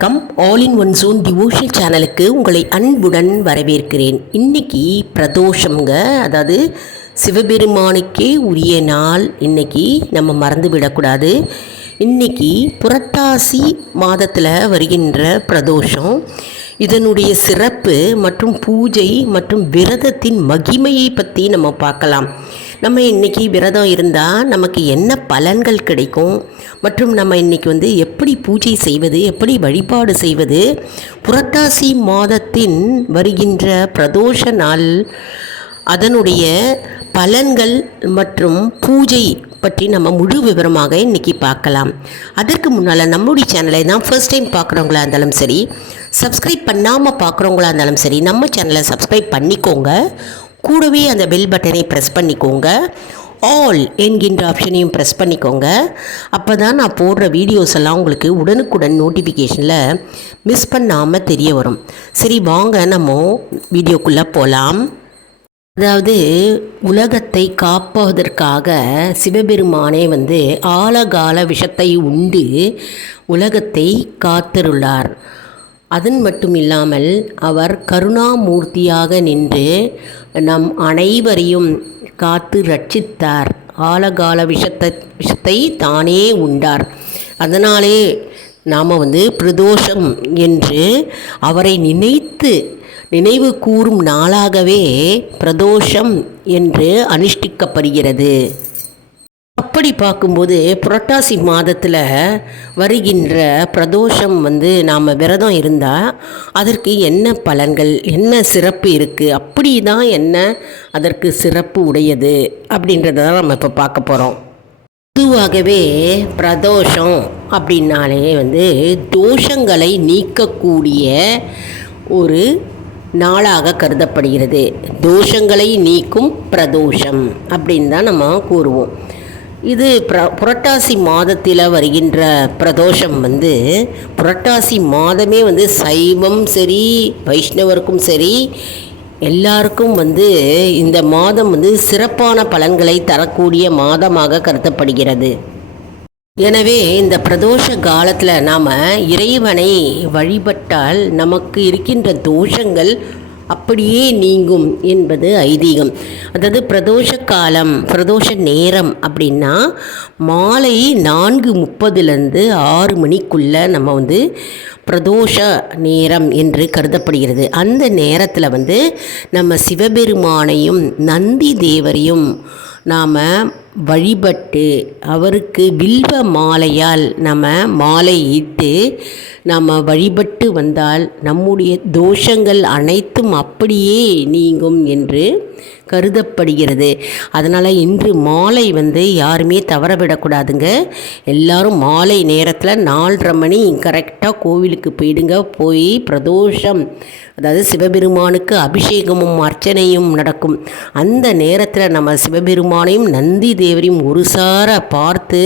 வணக்கம். All in one zone devotion சேனலுக்கு உங்களை அன்புடன் வரவேற்கிறேன். இன்னைக்கு பிரதோஷம்ங்க. அதாவது சிவபெருமானுக்கே உரிய நாள். இன்னைக்கு நம்ம மறந்து விடக்கூடாது. இன்னைக்கு புரட்டாசி மாதத்தில் வருகின்ற பிரதோஷம். இதனுடைய சிறப்பு மற்றும் பூஜை மற்றும் விரதத்தின் மகிமையை பற்றி நம்ம பார்க்கலாம். நம்ம இன்றைக்கி விரதம் இருந்தால் நமக்கு என்ன பலன்கள் கிடைக்கும்? மற்றும் நம்ம இன்றைக்கி வந்து எப்படி பூஜை செய்வது? எப்படி வழிபாடு செய்வது? புரட்டாசி மாதத்தின் வருகின்ற பிரதோஷ நாள் அதனுடைய பலன்கள் மற்றும் பூஜை பற்றி நம்ம முழு விவரமாக இன்றைக்கி பார்க்கலாம். அதற்கு முன்னால் நம்முடைய சேனலை தான் ஃபர்ஸ்ட் டைம் பார்க்குறவங்களா இருந்தாலும் சரி சப்ஸ்கிரைப் பண்ணாமல் பார்க்குறவங்களா இருந்தாலும் சரி நம்ம சேனலை சப்ஸ்கிரைப் பண்ணிக்கோங்க. கூடவே அந்த பெல் பட்டனை ப்ரெஸ் பண்ணிக்கோங்க. ஆல் என்கின்ற ஆப்ஷனையும் ப்ரெஸ் பண்ணிக்கோங்க. அப்போ தான் நான் போடுற வீடியோஸ் எல்லாம் உங்களுக்கு உடனுக்குடன் நோட்டிஃபிகேஷனில் மிஸ் பண்ணாமல் தெரிய வரும். சரி வாங்க நம்ம வீடியோக்குள்ளே போகலாம் அதாவது உலகத்தை காப்பதற்காக சிவபெருமானே வந்து ஆழகால விஷத்தை உண்டு உலகத்தை காத்திருள்ளார் அதன் மட்டும் இல்லாமல் அவர் கருணாமூர்த்தியாக நின்று நம் அனைவரையும் காத்து ரட்சித்தார். ஆலகால விஷத்தை விஷத்தை தானே உண்டார். அதனாலே நாம் வந்து பிரதோஷம் என்று அவரை நினைத்து நினைவு கூறும் நாளாகவே பிரதோஷம் என்று அனுஷ்டிக்கப்படுகிறது. அப்படி பார்க்கும்போது புரட்டாசி மாதத்தில் வருகின்ற பிரதோஷம் வந்து நாம் விரதம் இருந்தால் அதற்கு என்ன பலன்கள் என்ன சிறப்பு இருக்குது அப்படி தான் என்ன அதற்கு சிறப்பு உடையது அப்படின்றத தான் நம்ம இப்போ பார்க்க போகிறோம் பொதுவாகவே பிரதோஷம் அப்படின்னாலே வந்து தோஷங்களை நீக்கக்கூடிய ஒரு நாளாக கருதப்படுகிறது. தோஷங்களை நீக்கும் பிரதோஷம் அப்படின்னு தான் நம்ம கூறுவோம். இது புர புரட்டாசி மாதத்தில் வருகின்ற பிரதோஷம் வந்து புரட்டாசி மாதமே வந்து சைவம் சரி வைஷ்ணவருக்கும் சரி எல்லாருக்கும் வந்து இந்த மாதம் வந்து சிறப்பான பலன்களை தரக்கூடிய மாதமாக கருதப்படுகிறது. எனவே இந்த பிரதோஷ காலத்தில் நாம் இறைவனை வழிபட்டால் நமக்கு இருக்கின்ற தோஷங்கள் அப்படியே நீங்கும் என்பது ஐதீகம். அதாவது பிரதோஷ காலம் பிரதோஷ நேரம் அப்படின்னா மாலை நான்கு முப்பதுலேருந்து ஆறு மணிக்குள்ளே நம்ம வந்து பிரதோஷ நேரம் என்று கருதப்படுகிறது. அந்த நேரத்தில் வந்து நம்ம சிவபெருமானையும் நந்தி தேவரையும் நாம் வழிபட்டு அவருக்கு வில்வ மாலையால் நம்ம மாலை இட்டு நாம் வழிபட்டு வந்தால் நம்முடைய தோஷங்கள் அனைத்தும் அப்படியே நீங்கும் என்று கருதப்படுகிறது. அதனால் இன்று மாலை வந்து யாருமே தவற விடக்கூடாதுங்க எல்லாரும் மாலை நேரத்தில் நாலரை மணி கரெக்டாக கோவிலுக்கு போயிடுங்க. போய் பிரதோஷம் அதாவது சிவபெருமானுக்கு அபிஷேகமும் அர்ச்சனையும் நடக்கும். அந்த நேரத்தில் நம்ம சிவபெருமானையும் நந்தி தேவரையும் ஒருசார பார்த்து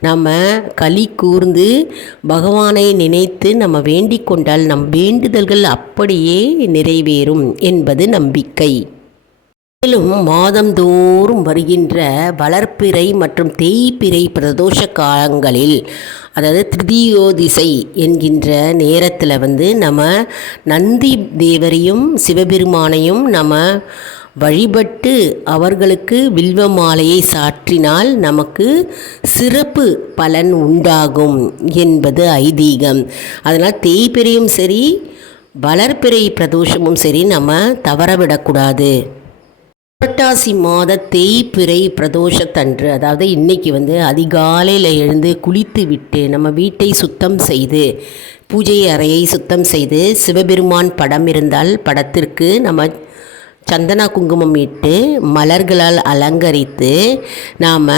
நம்ம களி கூர்ந்து பகவானை நினைத்து நம்ம வேண்டிக் கொண்டால் நம் வேண்டுதல்கள் அப்படியே நிறைவேறும் என்பது நம்பிக்கை. மேலும் மாதந்தோறும் வருகின்ற வளர்ப்பிறை மற்றும் தேய்ப்பிறை பிரதோஷ காலங்களில் அதாவது திருதியோதிசை என்கின்ற நேரத்தில் வந்து நம்ம நந்தி தேவரையும் சிவபெருமானையும் நம்ம வழிபட்டு அவர்களுக்கு வில்வ மாலையை சாற்றினால் நமக்கு சிறப்பு பலன் உண்டாகும் என்பது ஐதீகம். அதனால் தேய்ப்பிறையும் சரி வளர்ப்பிறை பிரதோஷமும் சரி நம்ம தவறவிடக்கூடாது. புரட்டாசி மாத தேய்பிறை பிரதோஷத்தன்று அதாவது இன்றைக்கி வந்து அதிகாலையில் எழுந்து குளித்து விட்டு நம்ம வீட்டை சுத்தம் செய்து பூஜை அறையை சுத்தம் செய்து சிவபெருமான் படம் இருந்தால் படத்திற்கு நம்ம சந்தன குங்குமம் இட்டு மலர்களால் அலங்கரித்து நாம்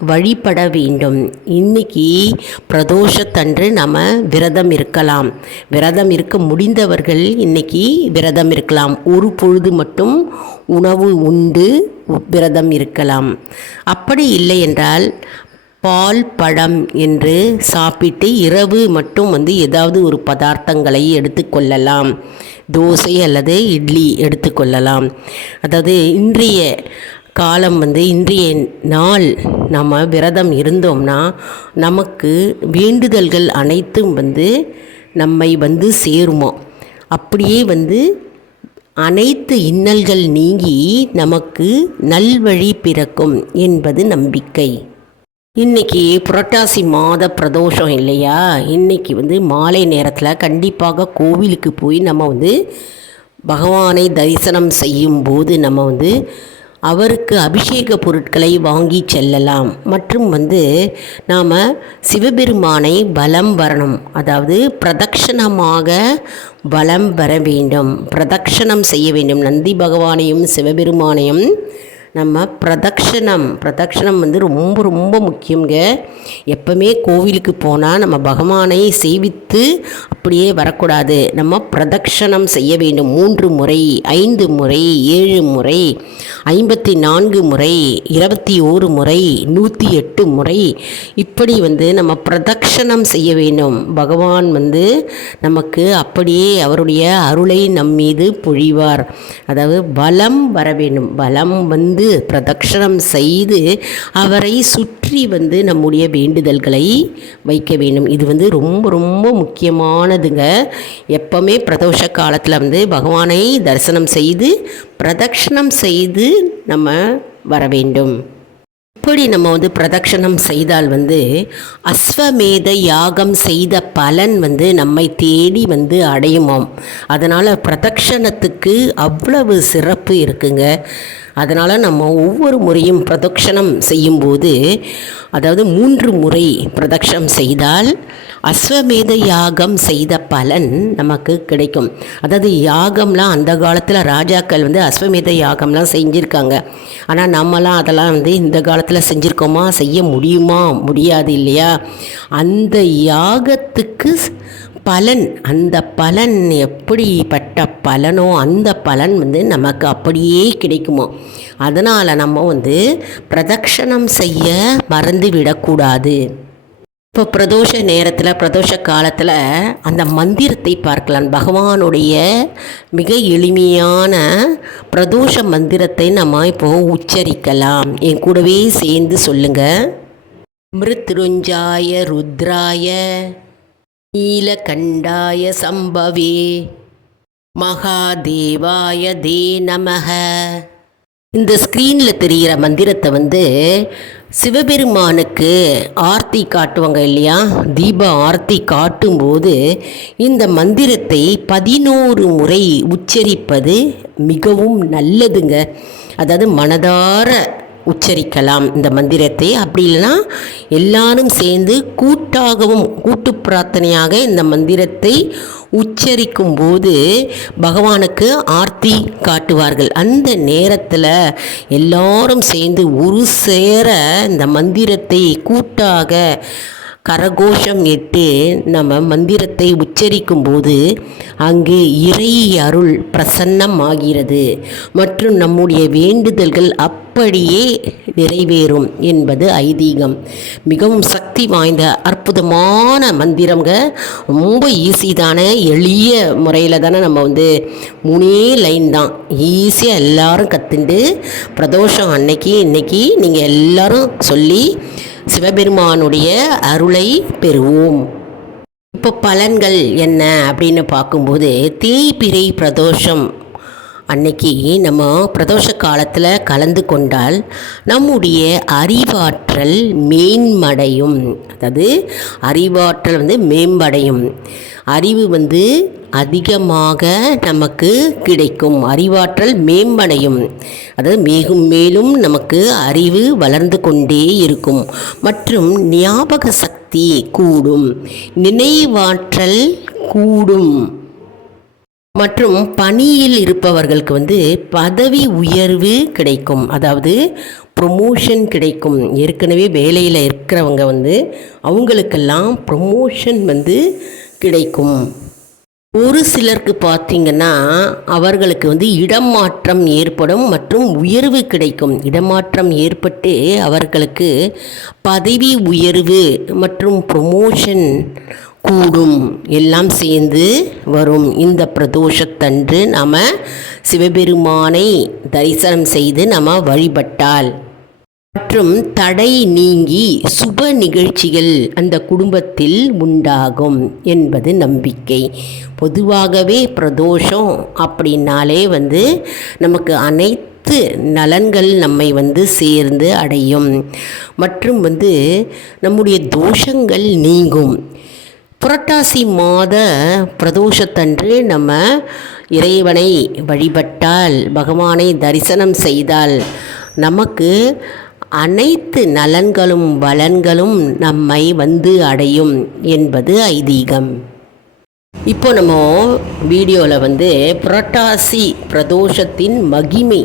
வழிபட வேண்டும். இன்னைக்கு பிரதோஷத்தன்று நம்ம விரதம் இருக்கலாம். விரதம் இருக்க முடிந்தவர்கள் இன்னைக்கு விரதம் இருக்கலாம். ஒரு பொழுது மட்டும் உணவு உண்டு விரதம் இருக்கலாம். அப்படி இல்லை என்றால் பால் பழம் என்று சாப்பிட்டு இரவு மட்டும் வந்து ஏதாவது ஒரு பதார்த்தங்களை எடுத்துக்கொள்ளலாம் தோசை அல்லது இட்லி எடுத்துக்கொள்ளலாம் அதாவது இன்றைய காலம் வந்து இன்றைய நாள் நம்ம விரதம் இருந்தோம்னா நமக்கு வேண்டுதல்கள் அனைத்தும் வந்து நம்மை வந்து சேருமோ. அப்படியே வந்து அனைத்து இன்னல்கள் நீங்கி நமக்கு நல்வழி பிறக்கும் என்பது நம்பிக்கை. இன்னைக்கு புரட்டாசி மாத பிரதோஷம் இல்லையா? இன்னைக்கு வந்து மாலை நேரத்தில் கண்டிப்பாக கோவிலுக்கு போய் நம்ம வந்து பகவானை தரிசனம் செய்யும்போது நம்ம வந்து அவருக்கு அபிஷேக பொருட்களை வாங்கி செல்லலாம். மற்றும் வந்து நாம் சிவபெருமானை பலம் வரணும். அதாவது பிரதக்ஷணமாக பலம் வர வேண்டும். பிரதக்ஷணம் செய்ய வேண்டும். நந்தி பகவானையும் சிவபெருமானையும் நம்ம பிரதக்ஷணம் பிரதக்ஷணம் வந்து ரொம்ப ரொம்ப முக்கியங்க எப்பவுமே கோவிலுக்கு போனால் நம்ம பகவானை சேவித்து அப்படியே வரக்கூடாது. நம்ம பிரதக்ஷணம் செய்ய வேண்டும். மூன்று முறை ஐந்து முறை ஏழு முறை. ஐம்பத்தி நான்கு முறை இருபத்தி ஓரு முறை நூற்றி எட்டு முறை இப்படி வந்து நம்ம பிரதக்ஷணம் செய்ய வேண்டும். பகவான் வந்து நமக்கு அப்படியே அவருடைய அருளை நம் மீது பொழிவார். அதாவது பலம் வர வேண்டும். பலம் வந்து பிரதக்ஷணம் செய்து அவரை சுற்றி வந்து நம்முடைய வேண்டுதல்களை வைக்க வேண்டும். இது வந்து ரொம்ப ரொம்ப முக்கியமானதுங்க. எப்பவுமே பிரதோஷ காலத்தில் வந்து பகவானை தரிசனம் செய்து பிரதக்ஷணம் செய்து நம்ம வர வேண்டும். இப்படி நம்ம வந்து பிரதட்சணம் செய்தால் வந்து அஸ்வமேத யாகம் செய்த பலன் வந்து நம்மை தேடி வந்து அடையுமாம். அதனால் பிரதட்சணத்துக்கு அவ்வளவு சிறப்பு இருக்குங்க. அதனால் நம்ம ஒவ்வொரு முறையும் பிரதட்சணம் செய்யும்போது அதாவது மூன்று முறை பிரதட்சணம் செய்தால் அஸ்வமேத யாகம் செய்த பலன் நமக்கு கிடைக்கும். அதாவது யாகம்லாம் அந்த காலத்தில் ராஜாக்கள் வந்து அஸ்வமேத யாகம்லாம் செஞ்சுருக்காங்க. ஆனால் நம்மலாம் அதெல்லாம் வந்து இந்த காலத்தில் செஞ்சுருக்கோமா? செய்ய முடியுமா? முடியாது இல்லையா? அந்த யாகத்துக்கு பலன் அந்த பலன் எப்படிப்பட்ட பலனோ அந்த பலன் வந்து நமக்கு அப்படியே கிடைக்குமோ? அதனால் நம்ம வந்து பிரதக்ஷணம் செய்ய மறந்து விடக்கூடாது. இப்போ பிரதோஷ நேரத்தில் பிரதோஷ காலத்தில் அந்த மந்திரத்தை பார்க்கலாம். பகவானுடைய மிக எளிமையான பிரதோஷ மந்திரத்தை நம்ம இப்போது உச்சரிக்கலாம். என் கூடவே சேர்ந்து சொல்லுங்கள் மிருத்ருஞ்சாய ருத்ராய நீலகண்டாய சம்பவே மகாதேவாய தே நமக. இந்த ஸ்க்ரீனில் தெரிகிற மந்திரத்தை வந்து சிவபெருமானுக்கு ஆர்த்தி காட்டுவாங்க இல்லையா? தீப ஆர்த்தி காட்டும்போது இந்த மந்திரத்தை பதினோரு முறை உச்சரிப்பது மிகவும் நல்லதுங்க. அதாவது மனதார உச்சரிக்கலாம் இந்த மந்திரத்தை. அப்படி இல்லைன்னா எல்லாரும் சேர்ந்து கூட்டாகவும் கூட்டு பிரார்த்தனையாக இந்த மந்திரத்தை உச்சரிக்கும் போது பகவானுக்கு ஆர்த்தி காட்டுவார்கள். அந்த நேரத்தில் எல்லாரும் சேர்ந்து ஒரு சேர இந்த மந்திரத்தை கூட்டாக கரகோஷம் இட்டு நம்ம மந்திரத்தை உச்சரிக்கும் போது அங்கு இறை அருள் பிரசன்னம் ஆகிறது மற்றும் நம்முடைய வேண்டுதல்கள் அப்படியே நிறைவேறும் என்பது ஐதீகம். மிகவும் சக்தி வாய்ந்த அற்புதமான மந்திரங்க ரொம்ப ஈஸி தானே? எளிய முறையில் தானே நம்ம வந்து மூணே லைன் தான். ஈஸியாக எல்லாரும் கற்றுண்டு பிரதோஷம் அன்னைக்கு இன்னைக்கு நீங்கள் எல்லாரும் சொல்லி சிவபெருமானுடைய அருளை பெறுவோம். இப்போ பலன்கள் என்ன அப்படின்னு பார்க்கும்போது தேய்பிரை பிரதோஷம். அன்னைக்கு நம்ம பிரதோஷ காலத்தில் கலந்து கொண்டால் நம்முடைய அறிவாற்றல் மேன்மடையும். அதாவது அறிவாற்றல் வந்து மேம்படையும். அறிவு வந்து அதிகமாக நமக்கு கிடைக்கும். அறிவாற்றல் மேம்படையும். அதாவது மேலும் மேலும் நமக்கு அறிவு வளர்ந்து கொண்டே இருக்கும். மற்றும் ஞாபக சக்தி கூடும். நினைவாற்றல் கூடும். மற்றும் பணியில் இருப்பவர்களுக்கு வந்து பதவி உயர்வு கிடைக்கும். அதாவது ப்ரொமோஷன் கிடைக்கும். ஏற்கனவே வேலையில் இருக்கிறவங்க வந்து அவங்களுக்கெல்லாம் ப்ரொமோஷன் வந்து கிடைக்கும். ஒரு சிலருக்கு பார்த்தீங்கன்னா அவர்களுக்கு வந்து இடமாற்றம் ஏற்படும் மற்றும் உயர்வு கிடைக்கும். இடமாற்றம் ஏற்பட்டு அவர்களுக்கு பதவி உயர்வு மற்றும் ப்ரொமோஷன் கூடும். எல்லாம் சேர்ந்து வரும். இந்த பிரதோஷத்தன்று நாம் சிவபெருமானை தரிசனம் செய்து நம்ம வழிபட்டால். மற்றும் தடை நீங்கி சுப நிகழ்ச்சிகள் அந்த குடும்பத்தில் உண்டாகும் என்பது நம்பிக்கை. பொதுவாகவே பிரதோஷம் அப்படின்னாலே வந்து நமக்கு அனைத்து நலன்கள் நம்மை வந்து சேர்ந்து அடையும். மற்றும் வந்து நம்முடைய தோஷங்கள் நீங்கும். புரட்டாசி மாத பிரதோஷத்தன்று நம்ம இறைவனை வழிபட்டால் பகவானை தரிசனம் செய்தால் நமக்கு அனைத்து நலன்களும் வளன்களும் நம்மை வந்து அடையும் என்பது ஐதீகம். இப்போ நம்ம வீடியோவில் வந்து புரட்டாசி பிரதோஷத்தின் மகிமை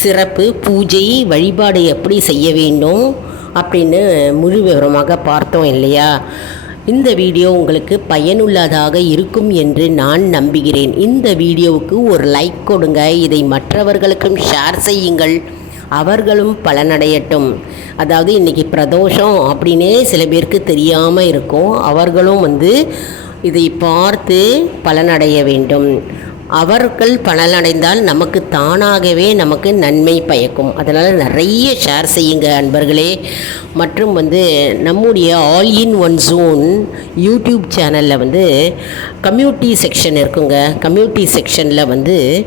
சிறப்பு பூஜை வழிபாடு எப்படி செய்ய வேண்டும் அப்படின்னு முழு விவரமாக பார்த்தோம் இல்லையா? இந்த வீடியோ உங்களுக்கு பயனுள்ளதாக இருக்கும் என்று நான் நம்புகிறேன். இந்த வீடியோவுக்கு ஒரு லைக் கொடுங்க. இதை மற்றவர்களுக்கும் ஷேர் செய்யுங்கள். அவர்களும் பலனடையட்டும். அதாவது இன்றைக்கி பிரதோஷம் அப்படின்னே சில பேருக்கு தெரியாமல் இருக்கும். அவர்களும் வந்து இதை பார்த்து பலனடைய வேண்டும். அவர்கள் பலனடைந்தால் நமக்கு தானாகவே நமக்கு நன்மை பயக்கும். அதனால் நிறைய ஷேர் செய்யுங்க அன்பர்களே. மற்றும் வந்து நம்முடைய all in one zone YouTube சேனலில் வந்து கம்யூனிட்டி செக்ஷன் இருக்குங்க. கம்யூனிட்டி செக்ஷனில் வந்து